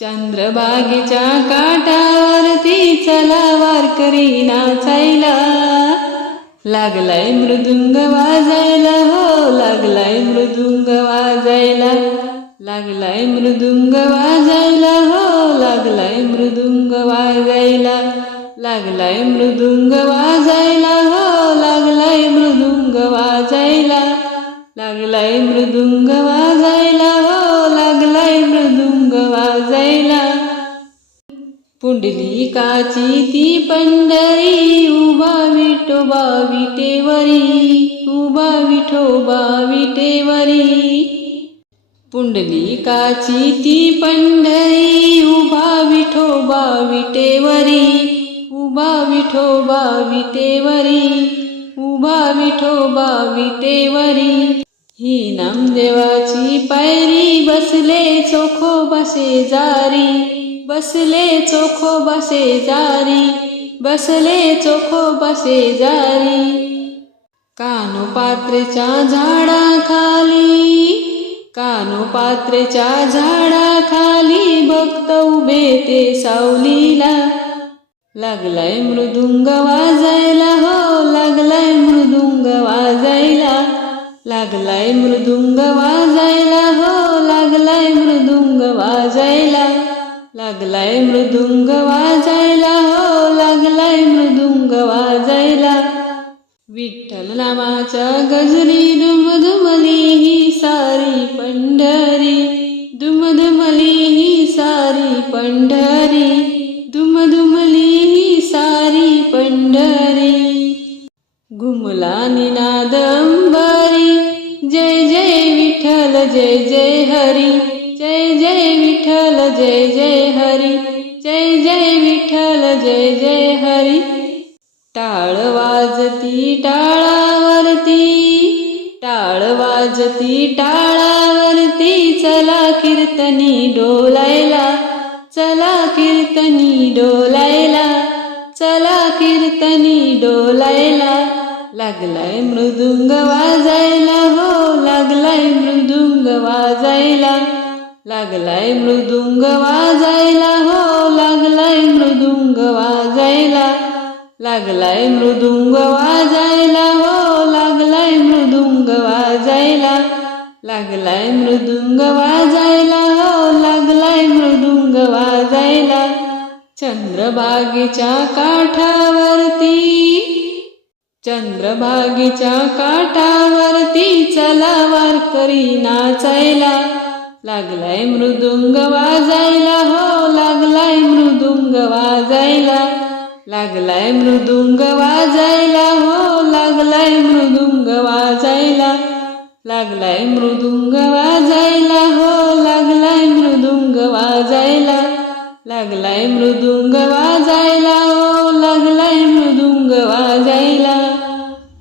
चंद्रभागेच्या काठावरती चला वारकरी नाचायला. लागलाय मृदुंग वाजायला हो लागलाय मृदुंग वाजायला. लागलाय मृदुंग वाजायला हो लागलाय मृदुंग वाजायला. लागलाय मृदुंग वाजायला हो लागलाय मृदुंग वाजायला. लागलाय मृदुंग वाजायला वाजायला पुंडलिकाची ती पंढरी उभा विठोबा विटेवरी उभा विठोबा विटेवरी पुंडलिकाची ती पंढरी उभा विठोबा विटेवरी उभा विठोबा विटेवरी उभा विठोबा विटेवरी ही नामदेवाची पायरी बसले चोखो बसे जारी. बसले चोखो बसे जारी. बसले चोखो बसे जारी. कानोपात्रेच्या झाडाखाली कानोपात्रेच्या झाडाखाली भक्त उभे ते सावलीला. लागलाय मृदुंग वाजायला हो लागलाय मृदुंग वाजायला लागलाय मृदुंग वाजायला हो लागलाय मृदुंग वाजायला. लागलाय मृदुंग वाजायला हो लागलाय मृदुंग वाजायला. विठ्ठल नामाच्या गजरी दुमधुमली ही सारी पंढरी. दुमधुमली ही सारी पंढरी. दुमधुमली ही सारी पंढरी. घुमला निनाद विठ्ठल जय जय हरी. जय जय विठ्ठल जय जय हरी. जय जय विठ्ठल जय जय हरी. टाळ वाजती टाळावरती. टाळ वाजती टाळावरती. चला कीर्तनी डोलायला. चला कीर्तनी डोलायला. चला कीर्तनी डोलायला. लागलाय मृदुंग वाजायला हो लागलाय मृदुंग वाजायला. लागलाय मृदुंग वाजायला हो लागलाय मृदुंग वाजायला. लागलाय मृदुंग वाजायला हो लागलाय मृदुंग वाजायला. लागलाय मृदुंग वाजायला हो लागलाय मृदुंग वाजायला. चंद्रबागेच्या काठावरती चंद्रभागीच्या काठावरती चला वारकरी नाचायला. लागलाय मृदुंग वाजायला हो लागलाय मृदुंग वाजायला. लागलाय मृदुंग वाजायला हो लागलाय मृदुंग वाजायला. लागलाय मृदुंग वाजायला हो लागलाय मृदुंग वाजायला. लागलाय मृदुंग वाजायला हो लागलाय मृदुंग वाजायला.